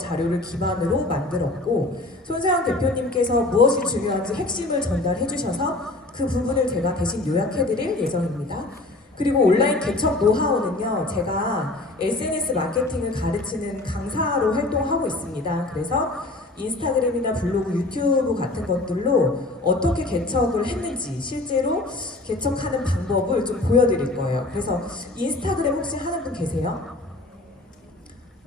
자료를 기반으로 만들었고, 손세환 대표님께서 무엇이 중요한지 핵심을 전달해 주셔서 그 부분을 제가 대신 요약해 드릴 예정입니다. 그리고 온라인 개척 노하우는요, 제가 SNS 마케팅을 가르치는 강사로 활동하고 있습니다. 그래서 인스타그램이나 블로그, 유튜브 같은 것들로 어떻게 개척을 했는지 실제로 개척하는 방법을 좀 보여드릴 거예요. 그래서 인스타그램 혹시 하는 분 계세요?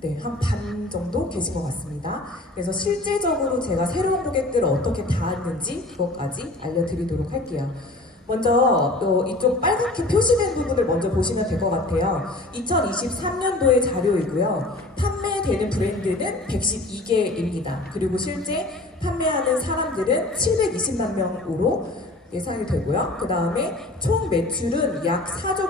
네, 한 반 정도 계신 것 같습니다. 그래서 실제적으로 제가 새로운 고객들을 어떻게 닿았는지 그것까지 알려드리도록 할게요. 먼저 이쪽 빨갛게 표시된 부분을 먼저 보시면 될 것 같아요. 2023년도의 자료이고요. 판매되는 브랜드는 112개입니다. 그리고 실제 판매하는 사람들은 720만 명으로 예상이 되고요. 그 다음에 총 매출은 약 4조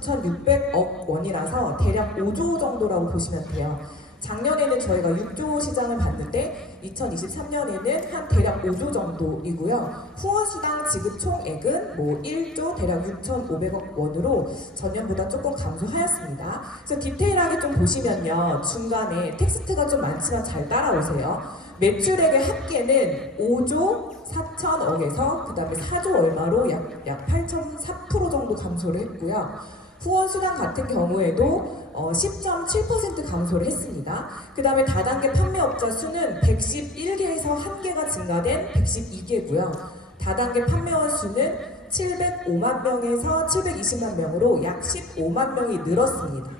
9,600억 원이라서 대략 5조 정도라고 보시면 돼요. 작년에는 저희가 6조 시장을 봤는데 2023년에는 한 대략 5조 정도이고요. 후원수당 지급 총액은 1조 대략 6,500억 원으로 전년보다 조금 감소하였습니다. 그래서 디테일하게 좀 보시면요. 중간에 텍스트가 좀 많지만 잘 따라오세요. 매출액의 합계는 5조 4천억에서 그 다음에 4조 얼마로 약 8.4% 정도 감소를 했고요. 후원수당 같은 경우에도 10.7% 감소를 했습니다. 그 다음에 다단계 판매업자 수는 111개에서 1개가 증가된 112개고요. 다단계 판매원 수는 705만 명에서 720만 명으로 약 15만 명이 늘었습니다.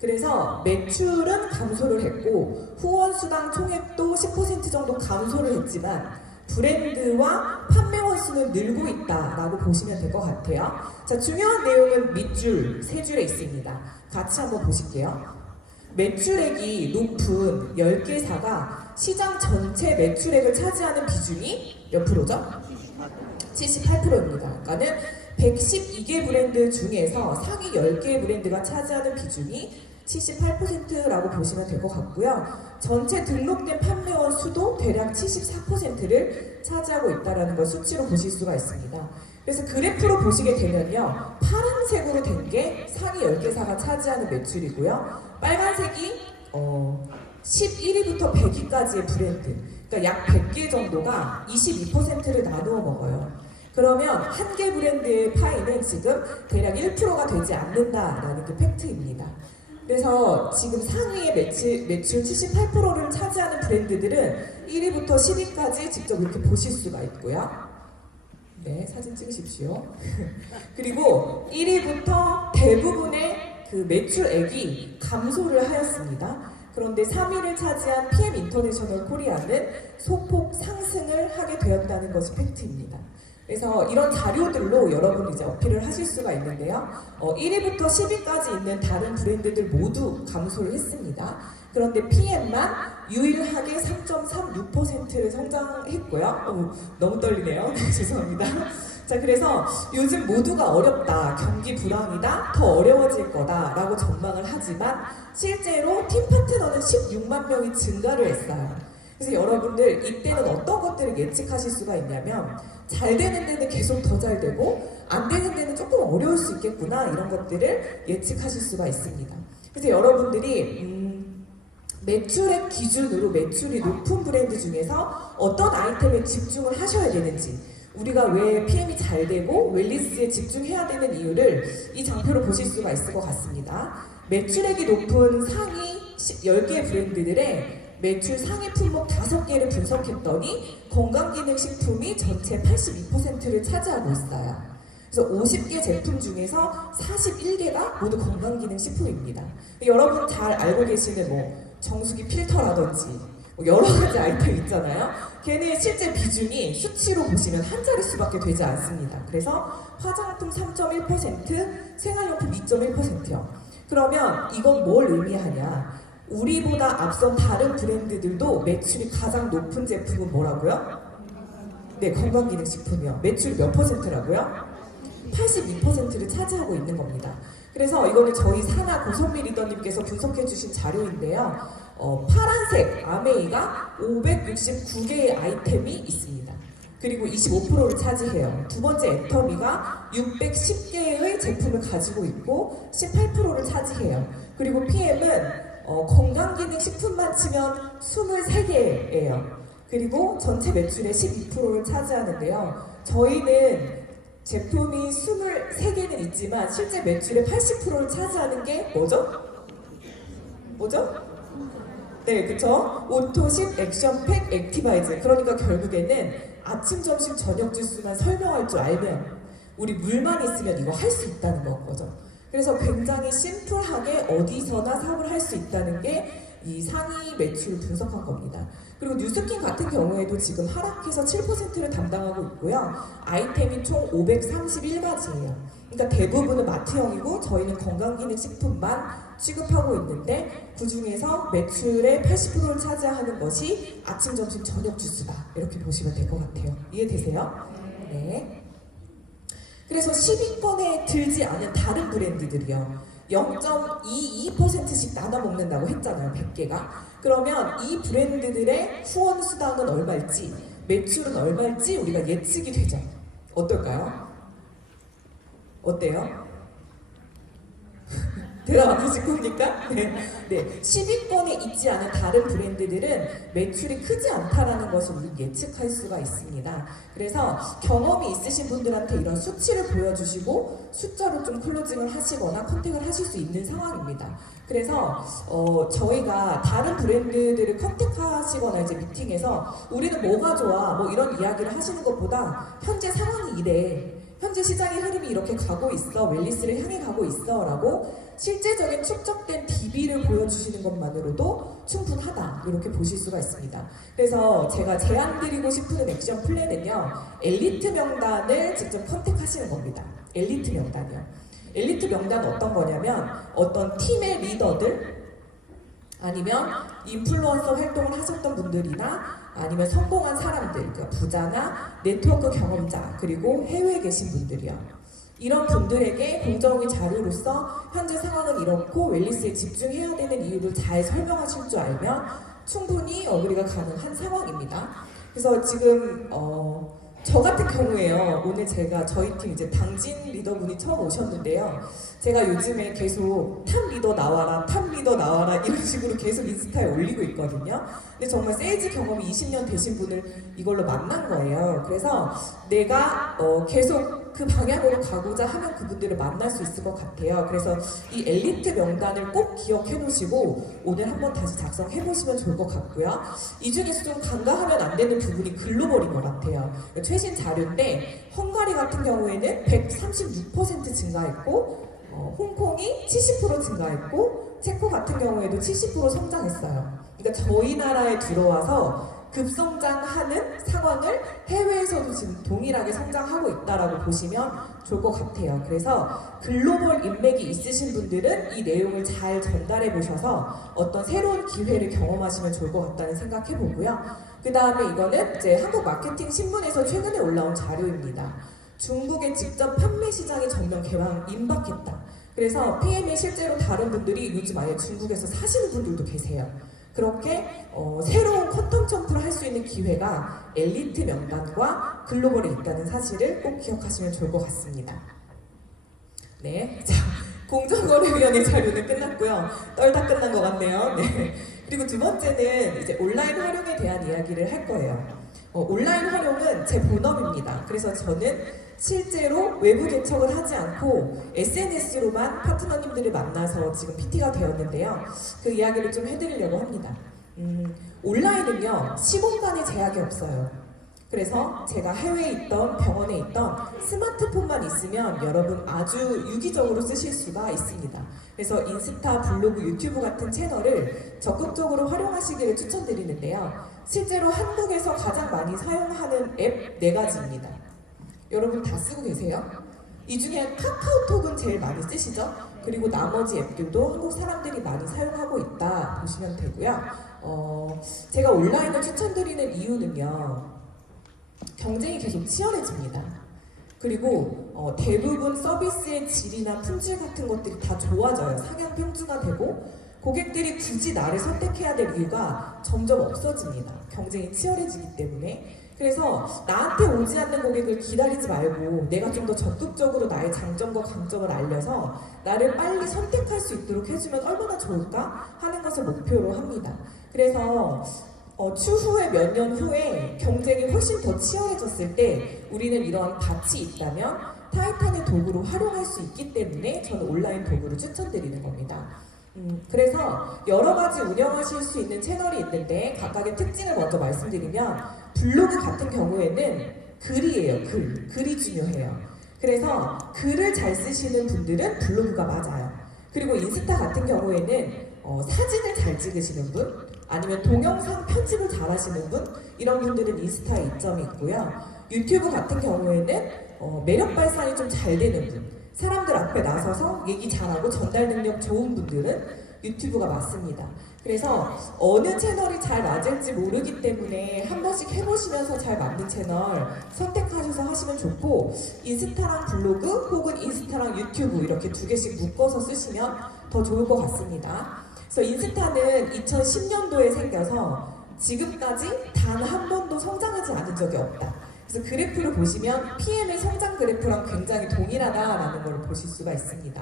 그래서 매출은 감소를 했고 후원수당 총액도 10% 정도 감소를 했지만 브랜드와 판매원 수는 늘고 있다라고 보시면 될 것 같아요. 자, 중요한 내용은 밑줄, 세 줄에 있습니다. 같이 한번 보실게요. 매출액이 높은 10개사가 시장 전체 매출액을 차지하는 비중이 몇 프로죠? 78%입니다. 그러니까는 112개 브랜드 중에서 상위 10개의 브랜드가 차지하는 비중이 78%라고 보시면 될 것 같고요. 전체 등록된 판매원 수도 대략 74%를 차지하고 있다는 걸 수치로 보실 수가 있습니다. 그래서 그래프로 보시게 되면요. 파란색으로 된 게 상위 10개사가 차지하는 매출이고요. 빨간색이 11위부터 100위까지의 브랜드, 그러니까 약 100개 정도가 22%를 나누어 먹어요. 그러면 한 개 브랜드의 파이는 지금 대략 1%가 되지 않는다라는 게 팩트입니다. 그래서 지금 상위의 매출 78%를 차지하는 브랜드들은 1위부터 10위까지 직접 이렇게 보실 수가 있고요. 네, 사진 찍으십시오. 그리고 1위부터 대부분의 그 매출액이 감소를 하였습니다. 그런데 3위를 차지한 PM 인터내셔널 코리아는 소폭 상승을 하게 되었다는 것이 팩트입니다. 그래서 이런 자료들로 여러분 이제 어필을 하실 수가 있는데요. 1위부터 10위까지 있는 다른 브랜드들 모두 감소를 했습니다. 그런데 PM만 유일하게 3.36%를 성장했고요. 너무 떨리네요. 죄송합니다. 자, 그래서 요즘 모두가 어렵다, 경기 불황이다, 더 어려워질 거다라고 전망을 하지만 실제로 팀 파트너는 16만 명이 증가를 했어요. 그래서 여러분들 이때는 어떤 것들을 예측하실 수가 있냐면 잘 되는 데는 계속 더 잘 되고 안 되는 데는 조금 어려울 수 있겠구나, 이런 것들을 예측하실 수가 있습니다. 그래서 여러분들이 매출액 기준으로 매출이 높은 브랜드 중에서 어떤 아이템에 집중을 하셔야 되는지, 우리가 왜 PM이 잘 되고 웰니스에 집중해야 되는 이유를 이 장표로 보실 수가 있을 것 같습니다. 매출액이 높은 상위 10개의 브랜드들의 매출 상위 품목 5개를 분석했더니 건강기능식품이 전체 82%를 차지하고 있어요. 그래서 50개 제품 중에서 41개가 모두 건강기능식품입니다. 여러분 잘 알고 계시는 정수기 필터라든지 여러 가지 아이템 있잖아요. 걔네 실제 비중이 수치로 보시면 한 자릿수밖에 되지 않습니다. 그래서 화장품 3.1%, 생활용품 2.1%요. 그러면 이건 뭘 의미하냐? 우리보다 앞선 다른 브랜드들도 매출이 가장 높은 제품은 뭐라고요? 네, 건강기능식품이요. 매출 몇 %라고요? 82%를 차지하고 있는 겁니다. 그래서 이거는 저희 사나 고선미 리더님께서 분석해 주신 자료인데요. 파란색 아메이가 569개의 아이템이 있습니다. 그리고 25%를 차지해요. 두 번째 애터미가 610개의 제품을 가지고 있고 18%를 차지해요. 그리고 PM은 건강기능식품만 치면 23개예요. 그리고 전체 매출의 12%를 차지하는데요. 저희는 제품이 23개는 있지만 실제 매출의 80%를 차지하는 게 뭐죠? 뭐죠? 네, 그쵸? 오토십, 액션팩, 액티바이즈. 그러니까 결국에는 아침, 점심, 저녁 주스만 설명할 줄 알면 우리 물만 있으면 이거 할 수 있다는 거죠. 그래서 굉장히 심플하게 어디서나 사업을 할 수 있다는 게 이 상위 매출을 분석한 겁니다. 그리고 뉴스킨 같은 경우에도 지금 하락해서 7%를 담당하고 있고요. 아이템이 총 531가지예요. 그러니까 대부분은 마트형이고 저희는 건강기능식품만 취급하고 있는데 그 중에서 매출의 80%를 차지하는 것이 아침, 점심, 저녁 주스다. 이렇게 보시면 될 것 같아요. 이해되세요? 네. 그래서 10위권에 들지 않은 다른 브랜드들이요. 0.22%씩 나눠 먹는다고 했잖아요. 100개가. 그러면 이 브랜드들의 후원 수당은 얼마일지, 매출은 얼마일지 우리가 예측이 되죠. 어떨까요? 어때요? 대답 안 하실 겁니까? 네. 10위권에 있지 않은 다른 브랜드들은 매출이 크지 않다라는 것을 우리 예측할 수가 있습니다. 그래서 경험이 있으신 분들한테 이런 수치를 보여주시고 숫자로 좀 클로징을 하시거나 컨택을 하실 수 있는 상황입니다. 그래서 저희가 다른 브랜드들을 컨택하시거나 이제 미팅에서 우리는 뭐가 좋아 뭐 이런 이야기를 하시는 것보다 현재 상황이 이래, 현재 시장의 흐름이 이렇게 가고 있어, 웰니스를 향해 가고 있어 라고 실제적인 축적된 DB를 보여주시는 것만으로도 충분하다 이렇게 보실 수가 있습니다. 그래서 제가 제안드리고 싶은 액션 플랜은요, 엘리트 명단을 직접 컨택하시는 겁니다. 엘리트 명단이요. 엘리트 명단은 어떤 거냐면 어떤 팀의 리더들 아니면 인플루언서 활동을 하셨던 분들이나 아니면 성공한 사람들, 그러니까 부자나 네트워크 경험자, 그리고 해외에 계신 분들이요. 이런 분들에게 공정위 자료로서 현재 상황은 이렇고 웰니스에 집중해야 되는 이유를 잘 설명하실 줄 알면 충분히 어그리가 가능한 상황입니다. 그래서 지금 저 같은 경우에요. 오늘 제가 저희 팀 이제 당진 리더분이 처음 오셨는데요. 제가 요즘에 계속 탑 리더 나와라, 탑 리더 나와라 이런 식으로 계속 인스타에 올리고 있거든요. 근데 정말 세일즈 경험이 20년 되신 분을 이걸로 만난 거예요. 그래서 내가 계속 그 방향으로 가고자 하면 그분들을 만날 수 있을 것 같아요. 그래서 이 엘리트 명단을 꼭 기억해 놓으시고 오늘 한번 다시 작성해 보시면 좋을 것 같고요. 이 중에서 좀 간과하면 안 되는 부분이 글로벌인 것 같아요. 최신 자료인데 헝가리 같은 경우에는 136% 증가했고 홍콩이 70% 증가했고 체코 같은 경우에도 70% 성장했어요. 그러니까 저희 나라에 들어와서 급성장하는 상황을 해외에서도 지금 동일하게 성장하고 있다라고 보시면 좋을 것 같아요. 그래서 글로벌 인맥이 있으신 분들은 이 내용을 잘 전달해 보셔서 어떤 새로운 기회를 경험하시면 좋을 것 같다는 생각해 보고요. 그 다음에 이거는 이제 한국 마케팅 신문에서 최근에 올라온 자료입니다. 중국의 직접 판매 시장이 전면 개방 임박했다. 그래서 PM에 실제로 다른 분들이 요즘 아예 중국에서 사시는 분들도 계세요. 그렇게 새로운 퀀텀 점프를 할 수 있는 기회가 엘리트 명단과 글로벌에 있다는 사실을 꼭 기억하시면 좋을 것 같습니다. 네, 자, 공정거래위원회 자료는 끝났고요. 떨다 끝난 것 같네요. 네. 그리고 두 번째는 이제 온라인 활용에 대한 이야기를 할 거예요. 온라인 활용은 제 본업입니다. 그래서 저는 실제로 외부 개척을 하지 않고 SNS로만 파트너님들을 만나서 지금 PT가 되었는데요. 그 이야기를 좀 해드리려고 합니다. 온라인은요, 시공간에 제약이 없어요. 그래서 제가 해외에 있던 병원에 있던 스마트폰만 있으면 여러분 아주 유기적으로 쓰실 수가 있습니다. 그래서 인스타, 블로그, 유튜브 같은 채널을 적극적으로 활용하시기를 추천드리는데요. 실제로 한국에서 가장 많이 사용하는 앱 4가지입니다. 여러분 다 쓰고 계세요? 이 중에 카카오톡은 제일 많이 쓰시죠? 그리고 나머지 앱들도 한국 사람들이 많이 사용하고 있다 보시면 되고요. 제가 온라인을 추천드리는 이유는요, 경쟁이 계속 치열해집니다. 그리고 대부분 서비스의 질이나 품질 같은 것들이 다 좋아져요. 상향 평준화 되고 고객들이 굳이 나를 선택해야 될 이유가 점점 없어집니다. 경쟁이 치열해지기 때문에. 그래서 나한테 오지 않는 고객을 기다리지 말고 내가 좀 더 적극적으로 나의 장점과 강점을 알려서 나를 빨리 선택할 수 있도록 해주면 얼마나 좋을까 하는 것을 목표로 합니다. 그래서 추후에 몇 년 후에 경쟁이 훨씬 더 치열해졌을 때 우리는 이러한 밭이 있다면 타이탄의 도구로 활용할 수 있기 때문에 저는 온라인 도구를 추천드리는 겁니다. 그래서 여러 가지 운영하실 수 있는 채널이 있는데 각각의 특징을 먼저 말씀드리면 블로그 같은 경우에는 글이에요. 글이 중요해요. 그래서 글을 잘 쓰시는 분들은 블로그가 맞아요. 그리고 인스타 같은 경우에는 사진을 잘 찍으시는 분 아니면 동영상 편집을 잘 하시는 분 이런 분들은 인스타에 이점이 있고요. 유튜브 같은 경우에는 매력 발산이 좀 잘 되는 분 사람들 앞에 나서서 얘기 잘하고 전달 능력 좋은 분들은 유튜브가 맞습니다. 그래서 어느 채널이 잘 맞을지 모르기 때문에 한 번씩 해보시면서 잘 맞는 채널 선택하셔서 하시면 좋고 인스타랑 블로그 혹은 인스타랑 유튜브 이렇게 두 개씩 묶어서 쓰시면 더 좋을 것 같습니다. 그래서 인스타는 2010년도에 생겨서 지금까지 단 한 번도 성장하지 않은 적이 없다. 그래서 그래프를 보시면 PM의 성장 그래프랑 굉장히 동일하다라는 걸 보실 수가 있습니다.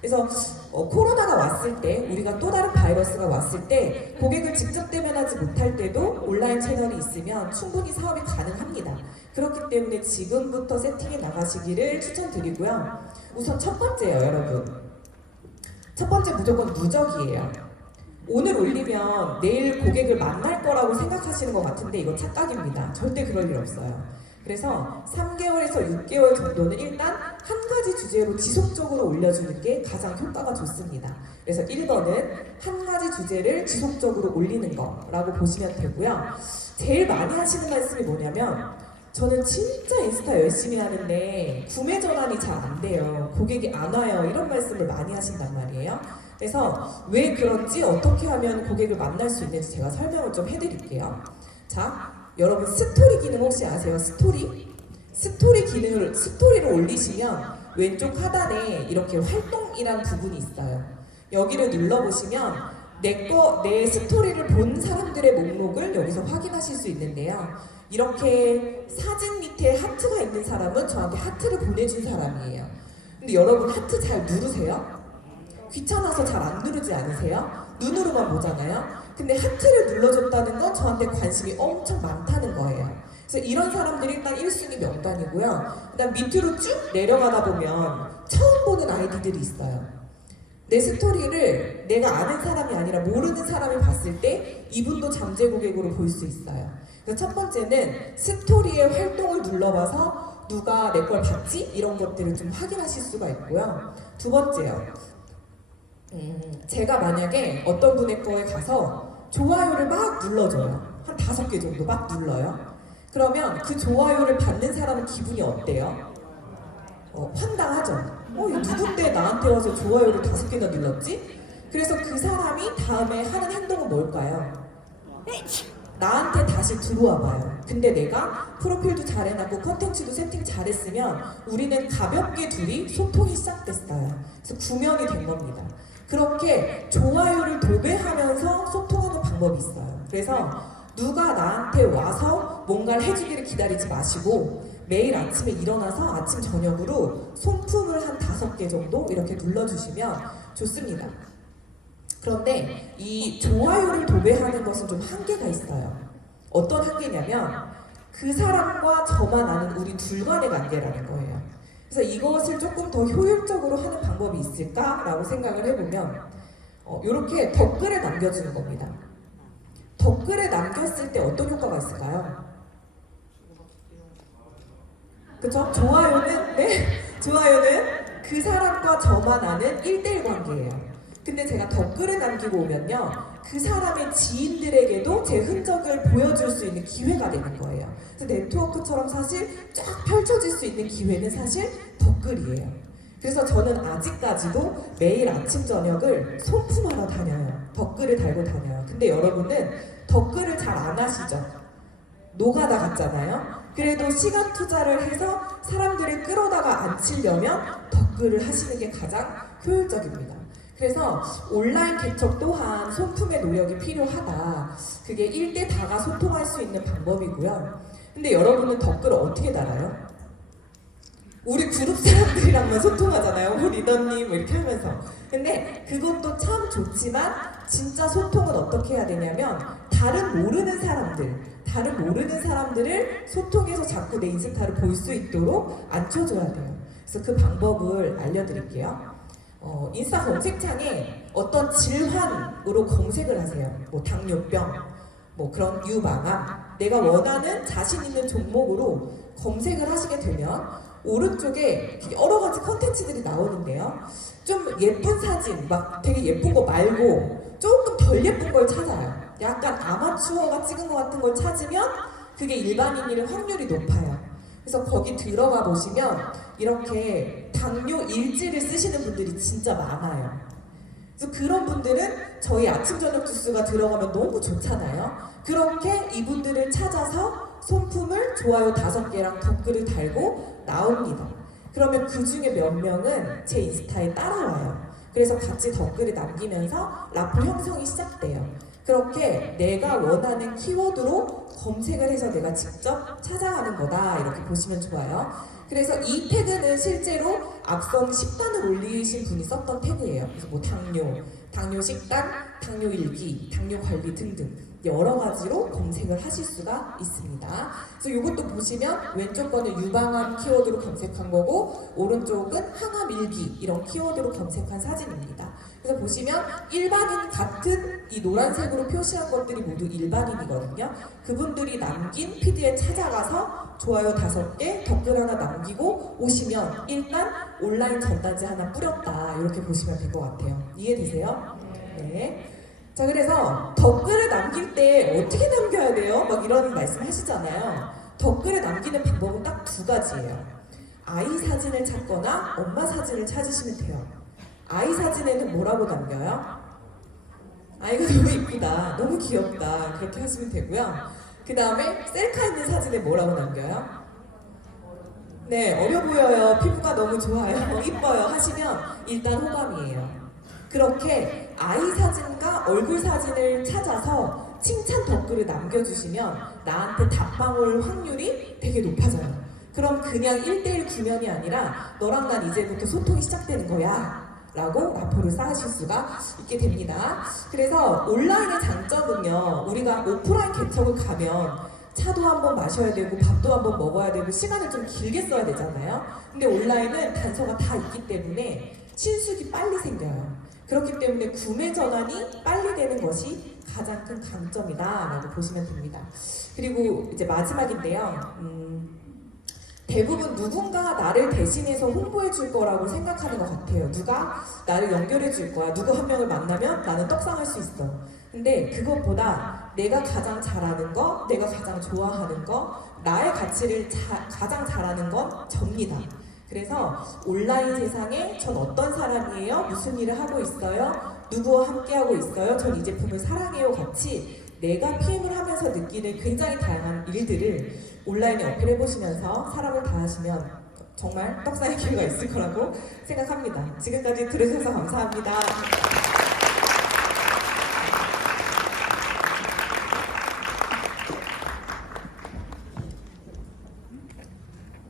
그래서 코로나가 왔을 때 우리가 또 다른 바이러스가 왔을 때 고객을 직접 대면하지 못할 때도 온라인 채널이 있으면 충분히 사업이 가능합니다. 그렇기 때문에 지금부터 세팅해 나가시기를 추천드리고요. 우선 첫 번째예요, 여러분. 첫 번째 무조건 누적이에요. 오늘 올리면 내일 고객을 만날 거라고 생각하시는 것 같은데 이거 착각입니다. 절대 그럴 일 없어요. 그래서 3개월에서 6개월 정도는 일단 한 가지 주제로 지속적으로 올려주는 게 가장 효과가 좋습니다. 그래서 1번은 한 가지 주제를 지속적으로 올리는 거라고 보시면 되고요. 제일 많이 하시는 말씀이 뭐냐면 저는 진짜 인스타 열심히 하는데 구매 전환이 잘 안 돼요. 고객이 안 와요. 이런 말씀을 많이 하신단 말이에요. 그래서 왜 그런지 어떻게 하면 고객을 만날 수 있는지 제가 설명을 좀 해드릴게요. 자, 여러분 스토리 기능 혹시 아세요? 스토리를 올리시면 왼쪽 하단에 이렇게 활동이란 부분이 있어요. 여기를 눌러보시면 내 스토리를 본 사람들의 목록을 여기서 확인하실 수 있는데요. 이렇게 사진 밑에 하트가 있는 사람은 저한테 하트를 보내준 사람이에요. 근데 여러분 하트 잘 누르세요? 귀찮아서 잘 안 누르지 않으세요? 눈으로만 보잖아요? 근데 하트를 눌러줬다는 건 저한테 관심이 엄청 많다는 거예요. 그래서 이런 사람들이 일단 1순위 명단이고요. 그다음 밑으로 쭉 내려가다 보면 처음 보는 아이디들이 있어요. 내 스토리를 내가 아는 사람이 아니라 모르는 사람이 봤을 때 이분도 잠재 고객으로 볼 수 있어요. 그래서 첫 번째는 스토리의 활동을 눌러봐서 누가 내 걸 봤지? 이런 것들을 좀 확인하실 수가 있고요. 두 번째요. 제가 만약에 어떤 분의 거에 가서 좋아요를 막 눌러줘요. 한 5개 정도 막 눌러요. 그러면 그 좋아요를 받는 사람은 기분이 어때요? 황당하죠? 이거 누군데 나한테 와서 좋아요를 5개나 눌렀지? 그래서 그 사람이 다음에 하는 행동은 뭘까요? 나한테 다시 들어와 봐요. 근데 내가 프로필도 잘 해놨고 컨텐츠도 세팅 잘했으면 우리는 가볍게 둘이 소통이 시작됐어요. 그래서 구면이 된 겁니다. 그렇게 좋아요를 도배하면서 소통하는 방법이 있어요. 그래서 누가 나한테 와서 뭔가를 해주기를 기다리지 마시고 매일 아침에 일어나서 아침 저녁으로 손품을 한 5개 정도 이렇게 눌러주시면 좋습니다. 그런데 이 좋아요를 도배하는 것은 좀 한계가 있어요. 어떤 한계냐면 그 사람과 저만 아는 우리 둘간의 관계라는 거예요. 그래서 이것을 조금 더 효율적으로 하는 방법이 있을까라고 생각을 해보면 이렇게 댓글을 남겨주는 겁니다. 댓글을 남겼을 때 어떤 효과가 있을까요? 그쵸? 좋아요는 그 사람과 저만 아는 1대1 관계예요. 근데 제가 댓글을 남기고 오면요, 그 사람의 지인들에게도 제 흔적을 보여줄 수 있는 기회가 되는 거예요. 그래서 네트워크처럼 사실 쫙 펼쳐질 수 있는 기회는 사실 댓글이에요. 그래서 저는 아직까지도 매일 아침 저녁을 소품하러 다녀요. 댓글을 달고 다녀요. 근데 여러분은 댓글을 잘 안 하시죠? 노가다 같잖아요. 그래도 시간 투자를 해서 사람들을 끌어다가 앉히려면 댓글을 하시는 게 가장 효율적입니다. 그래서 온라인 개척 또한 소품의 노력이 필요하다. 그게 1대 다가 소통할 수 있는 방법이고요. 근데 여러분은 댓글을 어떻게 달아요? 우리 그룹 사람들이랑만 소통하잖아요. 뭐 리더님 뭐 이렇게 하면서. 근데 그것도 참 좋지만 진짜 소통은 어떻게 해야 되냐면 다른 모르는 사람들을 소통해서 자꾸 내 인스타를 볼 수 있도록 앉혀줘야 돼요. 그래서 그 방법을 알려드릴게요. 인스타 검색창에 어떤 질환으로 검색을 하세요. 뭐 당뇨병, 뭐 그런 유방암, 내가 원하는 자신 있는 종목으로 검색을 하시게 되면 오른쪽에 여러 가지 컨텐츠들이 나오는데요. 좀 예쁜 사진, 막 되게 예쁜 거 말고 조금 덜 예쁜 걸 찾아요. 약간 아마추어가 찍은 것 같은 걸 찾으면 그게 일반인일 확률이 높아요. 그래서 거기 들어가 보시면 이렇게 당뇨 일지를 쓰시는 분들이 진짜 많아요. 그래서 그런 분들은 저희 아침 저녁 주스가 들어가면 너무 좋잖아요. 그렇게 이분들을 찾아서 손품을 좋아요 5개랑 댓글을 달고 나옵니다. 그러면 그 중에 몇 명은 제 인스타에 따라와요. 그래서 같이 댓글을 남기면서 라포 형성이 시작돼요. 그렇게 내가 원하는 키워드로 검색을 해서 내가 직접 찾아가는 거다, 이렇게 보시면 좋아요. 그래서 이 태그는 실제로 앞선 식단을 올리신 분이 썼던 태그예요. 그래서 뭐 당뇨 식단, 당뇨 일기, 당뇨 관리 등등 여러 가지로 검색을 하실 수가 있습니다. 그래서 이것도 보시면 왼쪽 거는 유방암 키워드로 검색한 거고 오른쪽은 항암 일기 이런 키워드로 검색한 사진입니다. 그래서 보시면 일반인 같은 이 노란색으로 표시한 것들이 모두 일반인이거든요. 그분들이 남긴 피드에 찾아가서 좋아요 5개, 댓글 하나 남기고 오시면 일단 온라인 전단지 하나 뿌렸다, 이렇게 보시면 될 것 같아요. 이해되세요? 네. 자, 그래서 댓글을 남길 때 어떻게 남겨야 돼요? 막 이런 말씀 하시잖아요. 댓글을 남기는 방법은 딱 2가지예요. 아이 사진을 찾거나 엄마 사진을 찾으시면 돼요. 아이 사진에는 뭐라고 남겨요? 아이가 너무 이쁘다, 너무 귀엽다, 그렇게 하시면 되고요. 그 다음에 셀카 있는 사진에 뭐라고 남겨요? 네, 어려 보여요, 피부가 너무 좋아요, 이뻐요 하시면 일단 호감이에요. 그렇게 아이 사진과 얼굴 사진을 찾아서 칭찬 댓글을 남겨주시면 나한테 답방 올 확률이 되게 높아져요. 그럼 그냥 1대1 구면이 아니라 너랑 난 이제부터 소통이 시작되는 거야 라고 라포를 쌓으실 수가 있게 됩니다. 그래서 온라인의 장점은요, 우리가 오프라인 개척을 가면 차도 한번 마셔야 되고 밥도 한번 먹어야 되고 시간을 좀 길게 써야 되잖아요. 근데 온라인은 단서가 다 있기 때문에 친숙이 빨리 생겨요. 그렇기 때문에 구매 전환이 빨리 되는 것이 가장 큰 강점이다 라고 보시면 됩니다. 그리고 이제 마지막인데요. 대부분 누군가 나를 대신해서 홍보해 줄 거라고 생각하는 것 같아요. 누가 나를 연결해 줄 거야. 누구 한 명을 만나면 나는 떡상할 수 있어. 근데 그것보다 내가 가장 잘하는 거, 내가 가장 좋아하는 거, 나의 가치를 가장 잘하는 건 접니다. 그래서 온라인 세상에 전 어떤 사람이에요? 무슨 일을 하고 있어요? 누구와 함께 하고 있어요? 전 이 제품을 사랑해요 같이 내가 PM을 하면서 느끼는 굉장히 다양한 일들을 온라인에 어필해 보시면서 사랑을 다하시면 정말 떡상의 기회가 있을 거라고 생각합니다. 지금까지 들으셔서 감사합니다.